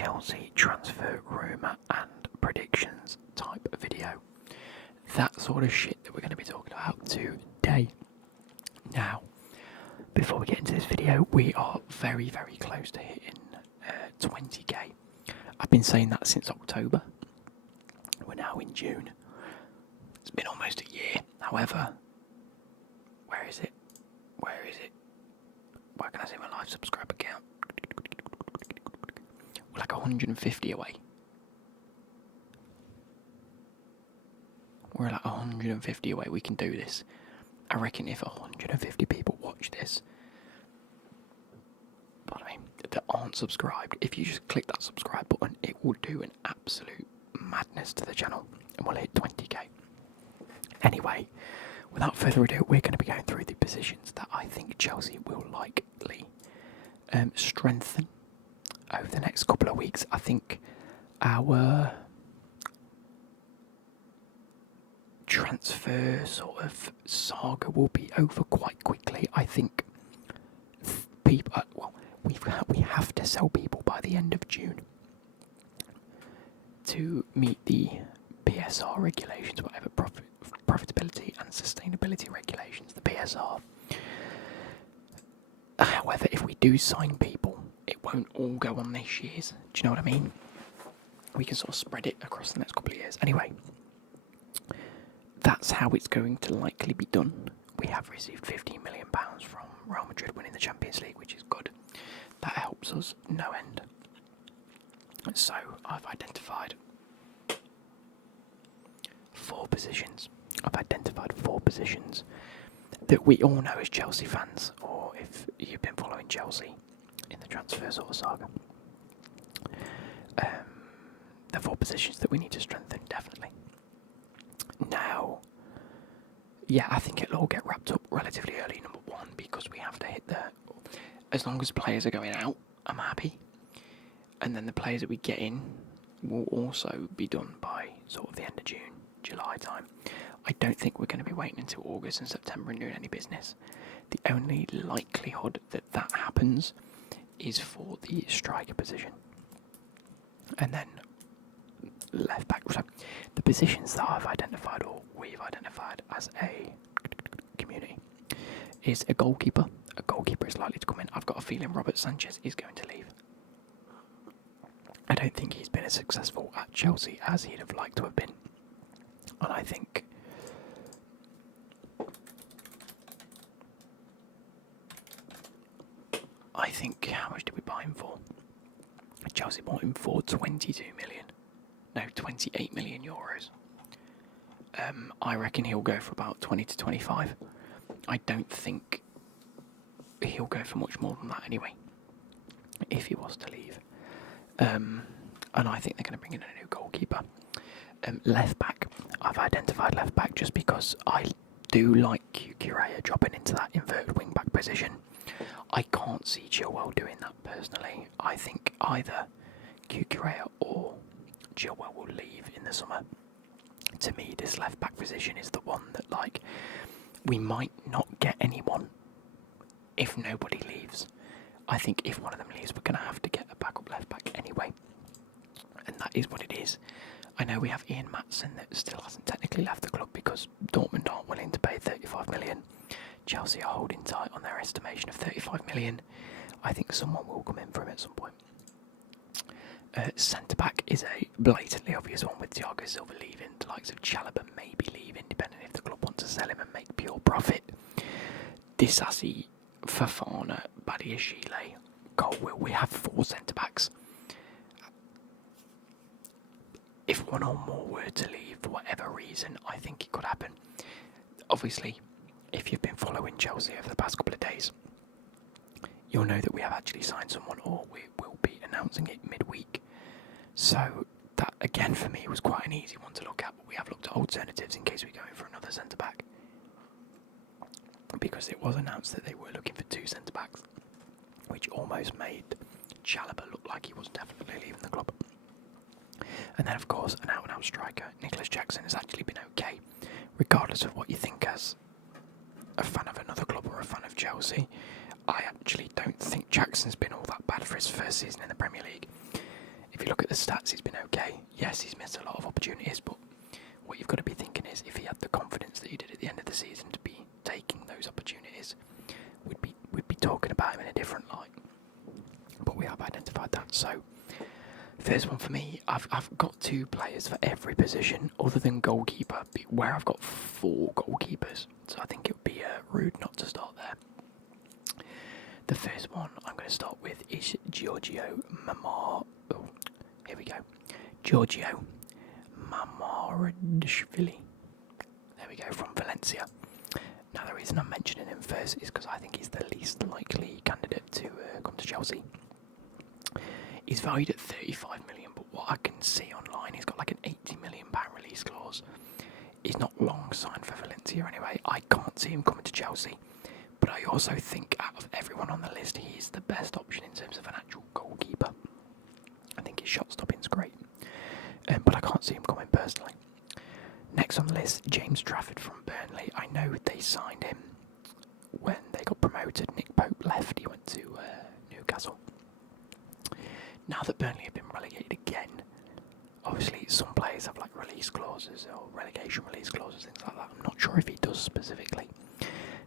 Chelsea transfer rumour and predictions type video. That sort of shit that we're going to be talking about today. Now, before we get into this video, we are very, very close to hitting 20k. I've been saying that since October. We're now in June. It's been almost a year. However, where is it? Where is it? Where can I see my live subscriber count? We're like 150 away. We're like 150 away. We can do this. I reckon if 150 people watch this, that aren't subscribed, if you just click that subscribe button, it will do an absolute madness to the channel and we'll hit 20k. Anyway, without further ado, we're going to be going through the positions that I think Chelsea will likely strengthen over the next couple of weeks. I think our transfer sort of saga will be over quite quickly. I think people, we have to sell people by the end of June to meet the PSR regulations, whatever profitability and sustainability regulations, the PSR. However, if we do sign people, it won't all go on this year's. Do you know what I mean? We can sort of spread it across the next couple of years. Anyway, that's how it's going to likely be done. We have received £15 million from Real Madrid winning the Champions League, which is good. That helps us no end. So I've identified 4 positions. I've identified 4 positions that we all know as Chelsea fans, or if you've been following Chelsea in the transfer sort of saga. The 4 positions that we need to strengthen, definitely. Now, yeah, I think it'll all get wrapped up relatively early, number 1, because we have to hit as long as players are going out, I'm happy. And then the players that we get in will also be done by sort of the end of June, July time. I don't think we're going to be waiting until August and September and doing any business. The only likelihood that happens is for the striker position. And then left back. So the positions that I've identified, or we've identified as a community, is a goalkeeper. A goalkeeper is likely to come in. I've got a feeling Robert Sanchez is going to leave. I don't think he's been as successful at Chelsea as he'd have liked to have been. And I think how much did we buy him for? Chelsea bought him for 28 million euros. I reckon he'll go for about 20 to 25. I don't think he'll go for much more than that anyway, if he was to leave. And I think they're going to bring in a new goalkeeper. Left back, I've identified left back just because I do like Cucurella dropping into that inverted wing back position. I can't see Chilwell doing that personally. I think either Cucurella or Chilwell will leave in the summer. To me, this left back position is the one that, like, we might not get anyone if nobody leaves. I think if one of them leaves, we're going to have to get a backup left back anyway. And that is what it is. I know we have Ian Maatsen that still hasn't technically left the club because Dortmund aren't willing to pay 35 million. Chelsea are holding tight on their estimation of 35 million. I think someone will come in for him at some point. Centre back is a blatantly obvious one with Thiago Silva leaving. The likes of Chalobah maybe leaving, depending if the club wants to sell him and make pure profit. Disasi, Fofana, Badiashile, Colwill. We have 4 centre backs. If one or more were to leave for whatever reason, I think it could happen. Obviously, if you've been following Chelsea over the past couple of days, you'll know that we have actually signed someone, or we will be announcing it midweek. So that, again, for me, was quite an easy one to look at, but we have looked at alternatives in case we go in for another centre-back. Because it was announced that they were looking for 2 centre-backs, which almost made Chalobah look like he was definitely leaving the club. And then, of course, an out-and-out striker, Nicholas Jackson, has actually been okay, regardless of what you think as a fan of another club or a fan of Chelsea. I actually don't think Jackson's been all that bad for his first season in the Premier League. If if you look at the stats, he's been okay. Yes, he's missed a lot of opportunities, but what you've got to be thinking is if he had the confidence that he did at the end of the season to be taking those opportunities, we'd be talking about him in a different light. But we have identified that. So first one for me, I've got 2 players for every position other than goalkeeper, where I've got 4 goalkeepers. So I think it would be rude not to start there. The first one I'm going to start with is Giorgio Mamar. Oh, here we go. Giorgio Mamardashvili. There we go, from Valencia. Now the reason I'm mentioning him first is because I think he's the least likely candidate to come to Chelsea. He's valued at 35 million, but what I can see online, he's got like an 80 million pound release clause. He's not long signed for Valencia anyway. I can't see him coming to Chelsea, but I also think out of everyone on the list, he's the best option in terms of an actual goalkeeper. I think his shot stopping's great, but I can't see him coming personally. Next on the list, James Trafford from Burnley. I know they signed him when they got promoted. Nick Pope left, he went to Newcastle. Now that Burnley have been relegated again, obviously some players have like release clauses or relegation release clauses, things like that. I'm not sure if he does specifically,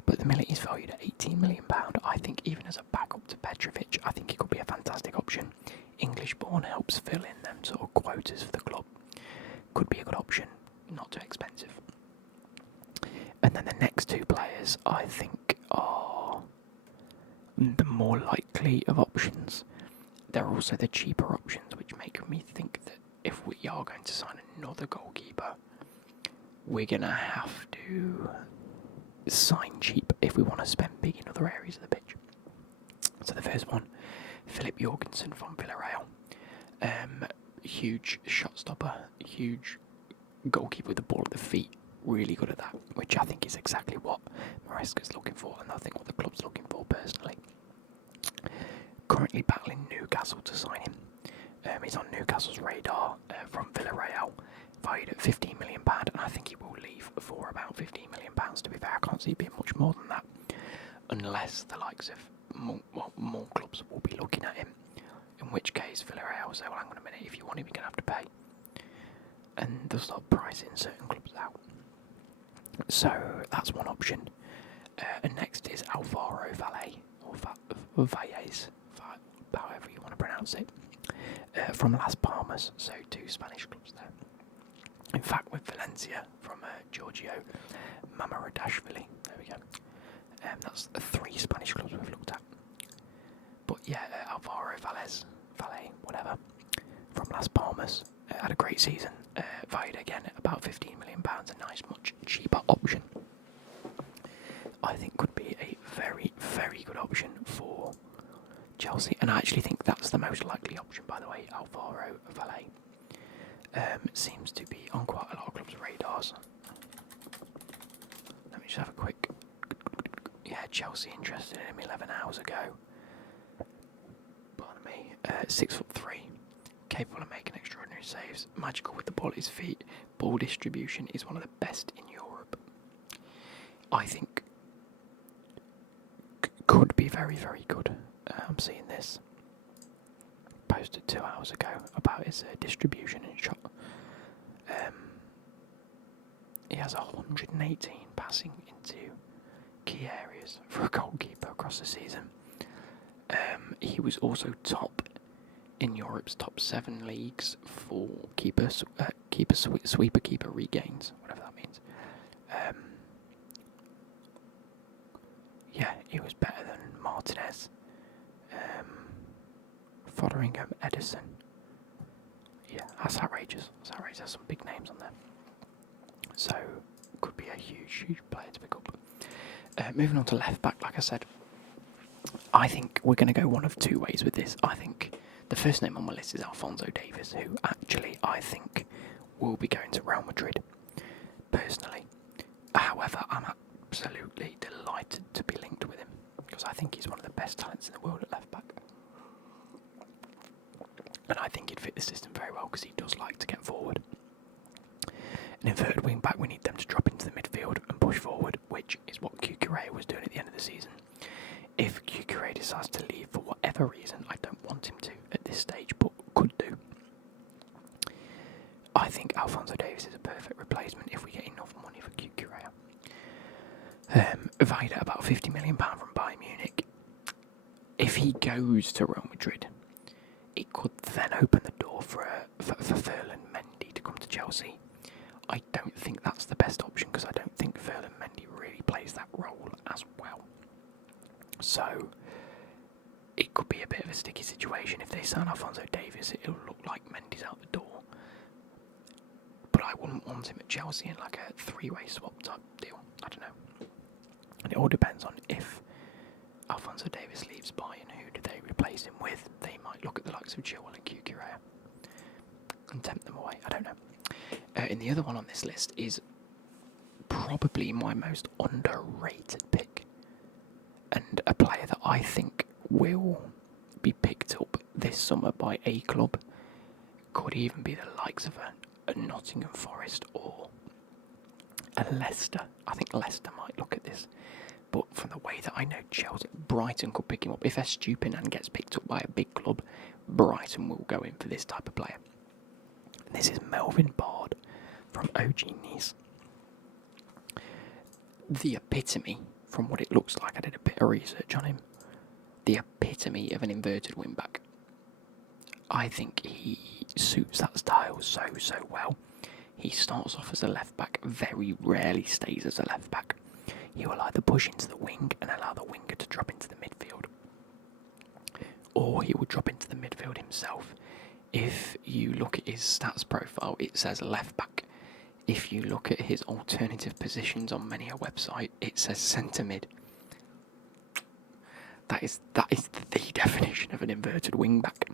but the minute he's valued at £18 million, I think even as a backup to Petrovic, I think he could be a fantastic option. English-born helps fill in them sort of quotas for the club. Could be a good option, not too expensive. And then the next 2 players, I think, are the more likely of options. They're also the cheaper options, which make me think that if we are going to sign another goalkeeper, we're going to have to sign cheap if we want to spend big in other areas of the pitch. So the first one, Philip Jorgensen from Villarreal. Huge shot stopper, huge goalkeeper with the ball at the feet, really good at that, which I think is exactly what Maresca's looking for, and I think what the club's looking for personally. Currently battling Newcastle to sign him. He's on Newcastle's radar from Villarreal, valued at £15 million, and I think he will leave for about £15 million. To be fair, I can't see it being much more than that, unless the likes of more clubs will be looking at him. In which case, Villarreal will say, "Well, hang on a minute. If you want him, you're going to have to pay," and they'll start pricing certain clubs out. So that's one option. And next is Alvaro Valle, or Valles, however you want to pronounce it, from Las Palmas, so 2 Spanish clubs there. In fact, with Valencia, from Giorgio Mamardashvili, there we go. That's 3 Spanish clubs we've looked at. But yeah, Alvaro Valle, whatever, from Las Palmas, had a great season, valued again at about £15 million, a nice, much cheaper option. I think could be a very, very good option for Chelsea, and I actually think that's the most likely option, by the way. Alvaro Valle seems to be on quite a lot of clubs' radars. Let me just have a quick... Yeah, Chelsea interested in him 11 hours ago. Pardon me. 6'3", capable of making extraordinary saves, magical with the ball at his feet, ball distribution is one of the best in Europe. I think could be very, very good. I'm seeing this posted 2 hours ago about his distribution and shot. He has 118 passing into key areas for a goalkeeper across the season. He was also top in Europe's top 7 leagues for sweeper keeper regains, whatever that means. Yeah, he was better than Martinez, Fotheringham, Edison. Yeah, that's outrageous. There's some big names on there. So, could be a huge, huge player to pick up. Moving on to left back, like I said, I think we're going to go one of 2 ways with this. I think the first name on my list is Alphonso Davies, who actually I think will be going to Real Madrid, personally. However, I'm absolutely delighted to be linked with him, because I think he's one of the best talents in the world at left back. And I think he'd fit the system very well, because he does like to get forward. An inverted wing back, we need them to drop into the midfield and push forward, which is what Cucurella was doing at the end of the season. If Cucurella decides to leave for whatever reason, I don't want him to at this stage, but could do. £50 million from Bayern Munich. If he goes to Real Madrid, it could then open the door for Ferland Mendy to come to Chelsea. I don't think that's the best option because I don't think Ferland Mendy really plays that role as well. So it could be a bit of a sticky situation. If they sign Alphonso Davies, it'll look like Mendy's out the door. But I wouldn't want him at Chelsea in like a three-way swap type deal. I don't know. And it all depends on if Alphonso Davies leaves Bayern, who do they replace him with? They might look at the likes of Chilwell and Cucurella and tempt them away. I don't know. And the other one on this list is probably my most underrated pick, and a player that I think will be picked up this summer by a club. Could even be the likes of a Nottingham Forest or a Leicester. I think Leicester might look at this. But from the way that I know Chelsea, Brighton could pick him up. If Estupinan gets picked up by a big club, Brighton will go in for this type of player. And this is Melvin Bard from OG Nice. The epitome, from what it looks like, I did a bit of research on him, the epitome of an inverted wing-back. I think he suits that style so well. He starts off as a left-back, very rarely stays as a left-back. He will either push into the wing and allow the winger to drop into the midfield, or he will drop into the midfield himself. If you look at his stats profile, it says left-back. If you look at his alternative positions on many a website, it says centre mid. That is the definition of an inverted wing-back.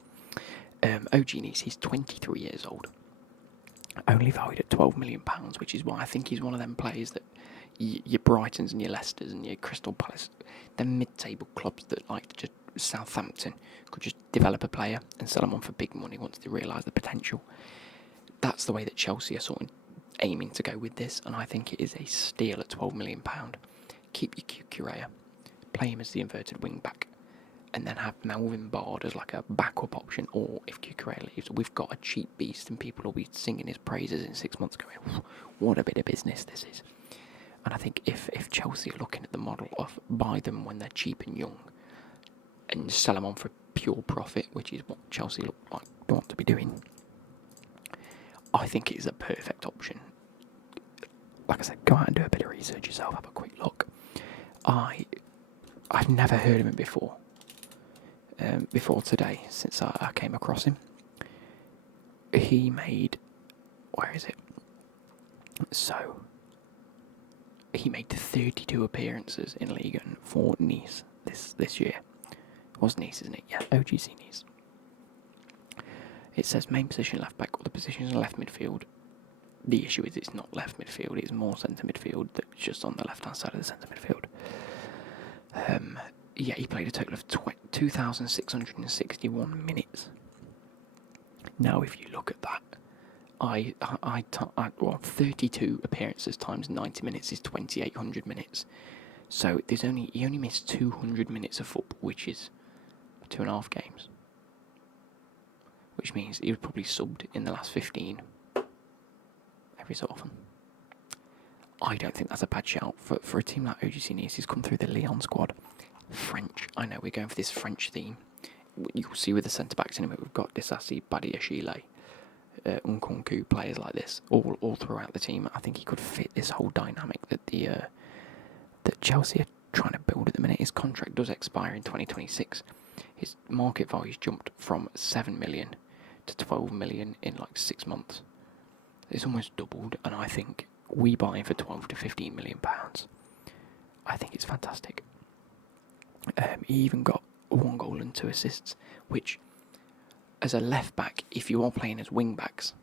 OG Nice, he's 23 years old. Only valued at £12 million, which is why I think he's one of them players that your Brightons and your Leicesters and your Crystal Palace, the mid-table clubs that like to just Southampton could just develop a player and sell them on for big money once they realise the potential. That's the way that Chelsea are sort of aiming to go with this, and I think it is a steal at £12 million. Keep your Cucurella, play him as the inverted wing back, and then have Melvin Bard as like a backup option, or if Cucurella leaves, we've got a cheap beast and people will be singing his praises in 6 months going, what a bit of business this is. And I think if Chelsea are looking at the model of buy them when they're cheap and young and sell them on for pure profit, which is what Chelsea look like they want to be doing, I think it is a perfect option. Like I said, go out and do a bit of research yourself, have a quick look. I've never heard of him before today, since I came across him. He made, where is it? So, he made 32 appearances in Ligue 1 for Nice this year. It was Nice, isn't it? Yeah, OGC Nice. It says main position left back, or the positions in left midfield. The issue is it's not left midfield, it's more centre midfield that's just on the left hand side of the centre midfield. Yeah, he played a total of 2,661 minutes. Now, if you look at that, 32 appearances times 90 minutes is 2,800 minutes. So he only missed 200 minutes of football, which is 2.5 games. Which means he was probably subbed in the last 15 every so often. I don't think that's a bad shout for a team like OGC Nice who's come through the Lyon squad. French, I know we're going for this French theme. You'll see with the centre-backs in a minute, we've got Disasi, Badiashile, Nkunku, players like this, all throughout the team. I think he could fit this whole dynamic that that Chelsea are trying to build at the minute. His contract does expire in 2026. His market value's jumped from 7 million to 12 million in like 6 months. It's almost doubled, and I think we buy him for 12 to 15 million pounds. I think it's fantastic. He even got 1 goal and 2 assists, which, as a left back, if you are playing as wing backs,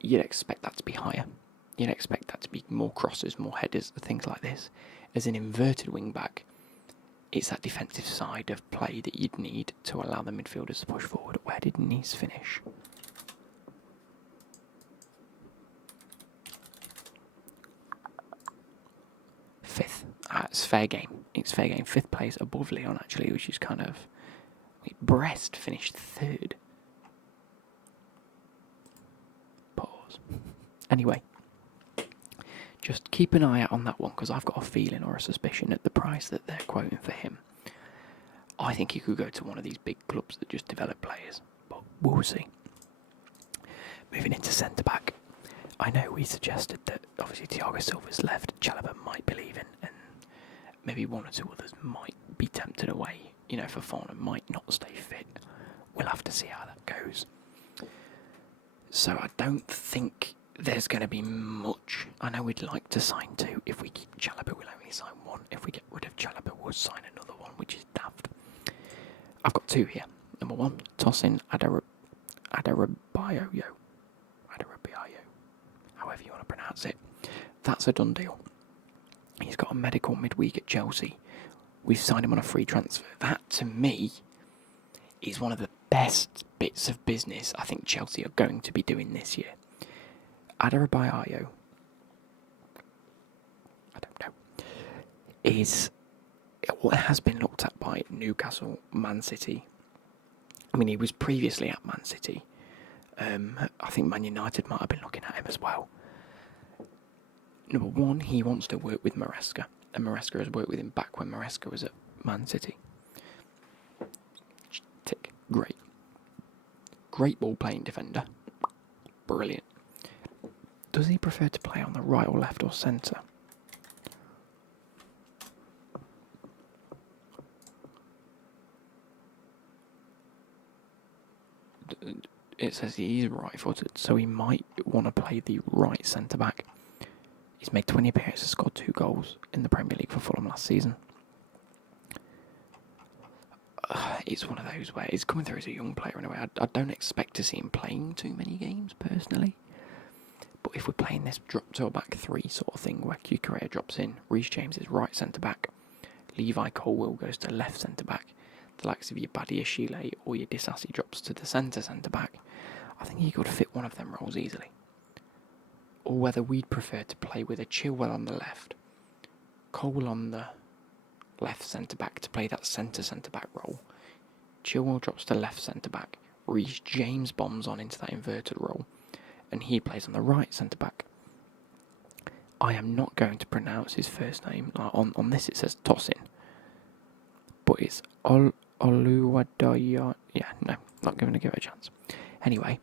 you'd expect that to be higher. You'd expect that to be more crosses, more headers, things like this. As an inverted wing back, it's that defensive side of play that you'd need to allow the midfielders to push forward. Where did Nice finish? Fifth. It's fair game. It's fair game. 5th place above Lyon, actually, which is kind of... Brest finished 3rd. Pause. Anyway, Just keep an eye out on that one, because I've got a feeling or a suspicion at the price that they're quoting for him. I think he could go to one of these big clubs that just develop players, but we'll see. Moving into centre-back, I know we suggested that obviously Thiago Silva's left, Chalobah might be leaving, and maybe one or two others might be tempted away. Fofana might not stay fit. We'll have to see how that goes. So I don't think there's going to be much. I know we'd like to sign two. If we keep Chalobah, we'll only sign one. If we get rid of Chalobah, we'll sign another one, which is daft. I've got two here. Number one, Tosin Adarabioyo. However you want to pronounce it. That's a done deal. He's got a medical midweek at Chelsea. We've signed him on a free transfer. That, to me, is one of the best bits of business I think Chelsea are going to be doing this year. Adarabioyo, I don't know, is what has been looked at by Newcastle, Man City. I mean, he was previously at Man City. I think Man United might have been looking at him as well. Number one, he wants to work with Maresca, and Maresca has worked with him back when Maresca was at Man City. Tick. Great. Great ball-playing defender. Brilliant. Does he prefer to play on the right or left or centre? It says he's right-footed, so he might want to play the right centre-back. He's made 20 appearances, scored 2 goals in the Premier League for Fulham last season. It's one of those where he's coming through as a young player in a way. I don't expect to see him playing too many games, personally. But if we're playing this drop to a back three sort of thing, where Cucurella drops in, Reece James is right centre-back, Levi Colwill goes to left centre-back, the likes of your Badiashile or your Disasi drops to the centre-back, I think he could fit one of them roles easily. Or whether we'd prefer to play with a Chilwell on the left, Colwill on the left centre-back to play that centre-back role, Chilwell drops to left centre-back, Reece James bombs on into that inverted role, and he plays on the right centre-back. I am not going to pronounce his first name. On this it says Tosin, but it's Oluwadoyo. Yeah, no, not going to give it a chance. Anyway,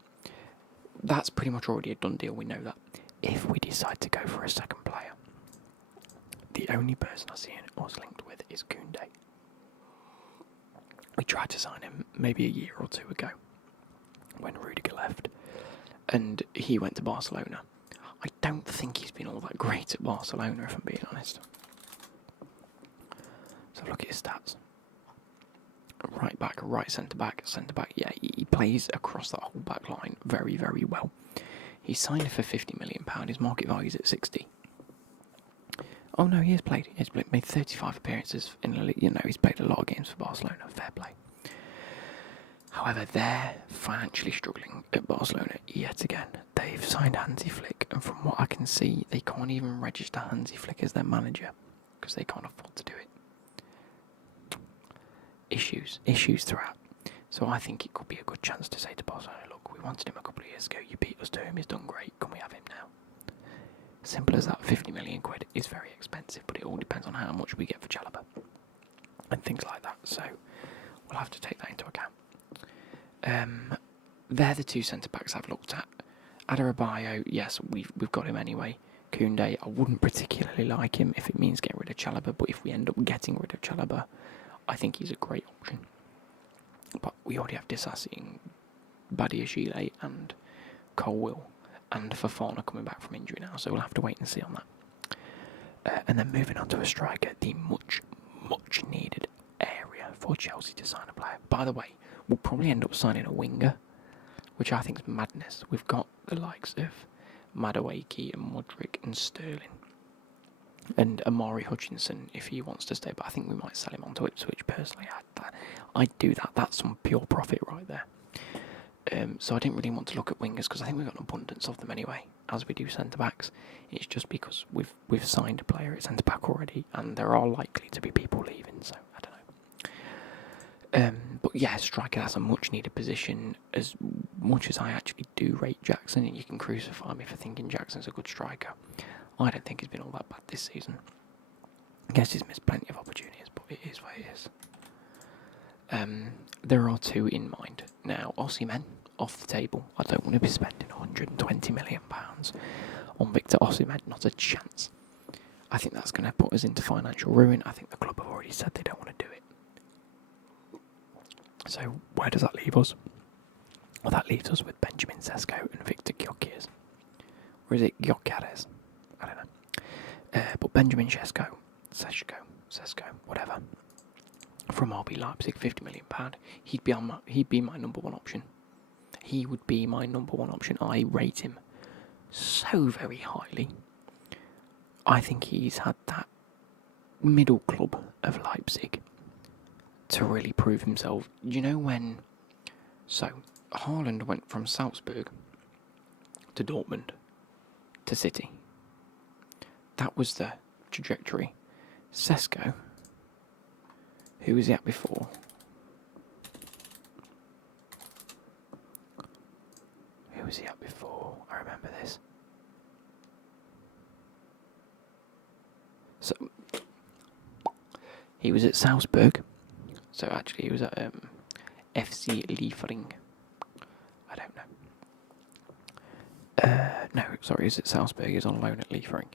that's pretty much already a done deal. We know that. If we decide to go for a second player, the only person I see us linked with is Koundé. We tried to sign him maybe a year or two ago when Rudiger left, and he went to Barcelona. I don't think he's been all that great at Barcelona, if I'm being honest. So look at his stats. Right back, right centre-back, yeah, he plays across that whole back line very, very well. He signed for £50 million, his market value is at 60. Oh no, he has played. He's made 35 appearances in the league. He's played a lot of games for Barcelona, fair play. However, they're financially struggling at Barcelona yet again. They've signed Hansi Flick, and from what I can see, they can't even register Hansi Flick as their manager, because they can't afford to do it. Issues throughout. So I think it could be a good chance to say to Barcelona, look, we wanted him a couple of years ago, you beat us to him, he's done great, can we have him now? Simple as that. 50 million quid is very expensive, but it all depends on how much we get for Chalobah and things like that, so we'll have to take that into account. They're the two centre-backs I've looked at. Adarabioyo, yes, we've got him anyway. Koundé, I wouldn't particularly like him if it means getting rid of Chalobah, but if we end up getting rid of Chalobah, I think he's a great option. But we already have Disasi and Badiashile and Colwill and Fofana coming back from injury now, so we'll have to wait and see on that. And then moving on to a striker, the much needed area for Chelsea to sign a player. By the way, we'll probably end up signing a winger, which I think is madness. We've got the likes of Madueke and Modric and Sterling and Amari Hutchinson if he wants to stay, but I think we might sell him on to Ipswich personally. I'd do that. That's some pure profit right there. So I didn't really want to look at wingers because I think we've got an abundance of them anyway, as we do centre-backs. It's just because we've signed a player at centre-back already, and there are likely to be people leaving, so I don't know. But yeah, striker, that's a much-needed position. As much as I actually do rate Jackson, and you can crucify me for thinking Jackson's a good striker, I don't think he's been all that bad this season. I guess he's missed plenty of opportunities, but it is what it is. There are two in mind. Now, Osimhen, off the table. I don't want to be spending £120 million on Victor Osimhen, not a chance. I think that's going to put us into financial ruin. I think the club have already said they don't want to do it. So, where does that leave us? Well, that leaves us with Benjamin Sesko and Victor Gyökeres. Or is it Gyökeres? I don't know. But Benjamin Sesko, whatever, from RB Leipzig, £50 million. He'd be my number one option. He would be my number one option. I rate him so very highly. I think he's had that middle club of Leipzig to really prove himself. You know when... So, Haaland went from Salzburg to Dortmund to City. That was the trajectory. Sesko, who was he at before? I remember this. So, he was at Salzburg. So actually he was at FC Liefering. I don't know. No, sorry, he was at Salzburg. He was on loan at Liefering.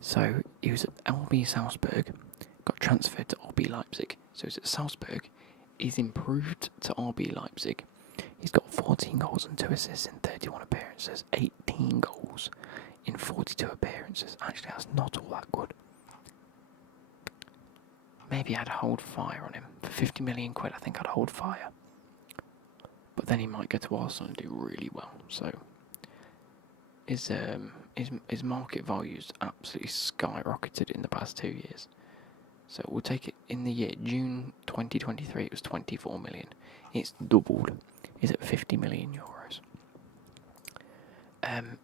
So he was at RB Salzburg, got transferred to RB Leipzig. So he's at Salzburg. He's improved to RB Leipzig. He's got 14 goals and 2 assists in 31 appearances, 18 goals in 42 appearances. Actually, that's not all that good. Maybe I'd hold fire on him. For 50 million quid, I think I'd hold fire. But then he might go to Arsenal and do really well. So his market value's absolutely skyrocketed in the past 2 years. So we'll take it in the year, June 2023, it was 24 million. It's doubled. Is it 50 million euros?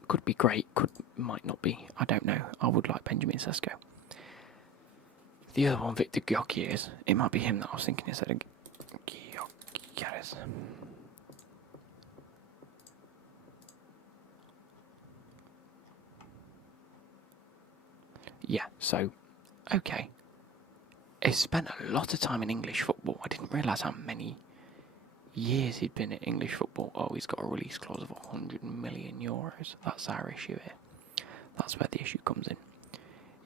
Could be great, might not be. I don't know. I would like Benjamin Sesko. The other one, Victor Gyökeres, it might be him that I was thinking instead of Gyökeres. Yeah, so, okay. He spent a lot of time in English football. I didn't realise how many years he'd been in English football. Oh, he's got a release clause of 100 million euros. That's our issue here. That's where the issue comes in.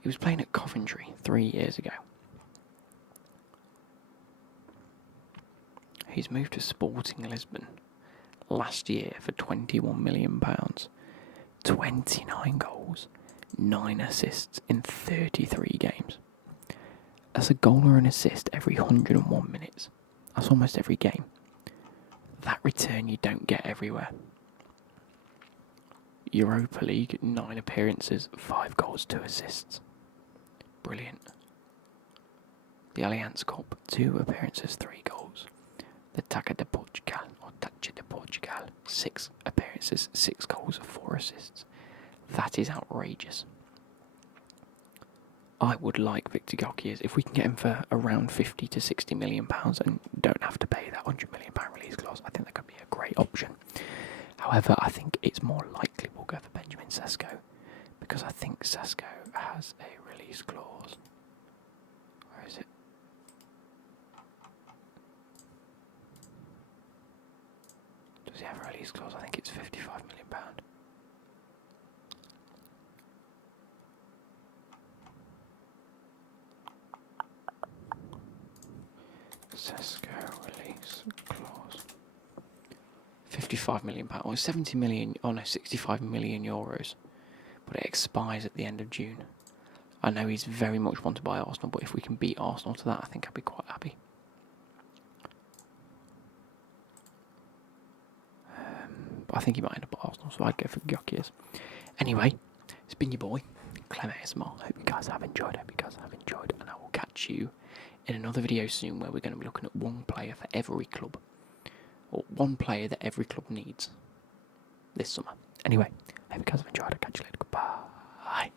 He was playing at Coventry 3 years ago. He's moved to Sporting Lisbon last year for £21 million. 29 goals, 9 assists in 33 games. That's a goal or an assist every 101 minutes. That's almost every game. That return you don't get everywhere. Europa League, 9 appearances, 5 goals, 2 assists. Brilliant. The Allianz Cup, 2 appearances, 3 goals. The Taça de Portugal, 6 appearances, 6 goals, 4 assists. That is outrageous. I would like Victor Gyökeres if we can get him for around 50 to 60 million pounds and don't have to pay that £100 million release clause. I think that could be a great option. However, I think it's more likely we'll go for Benjamin Sesko because I think Sesko has a release clause. Where is it? Does he have a release clause? I think it's £55 million. Sesko release clause. £55 million, or 70 million, oh no, 65 million euros. But it expires at the end of June. I know he's very much wanted by Arsenal, but if we can beat Arsenal to that, I think I'd be quite happy. But I think he might end up at Arsenal, so I'd go for Gyökeres. Anyway, it's been your boy, Clem ASMR. Hope you guys have enjoyed, and I will catch you in another video soon where we're going to be looking at one player for every club. Or one player that every club needs this summer. Anyway, hope you guys have enjoyed. I'll catch you later. Goodbye.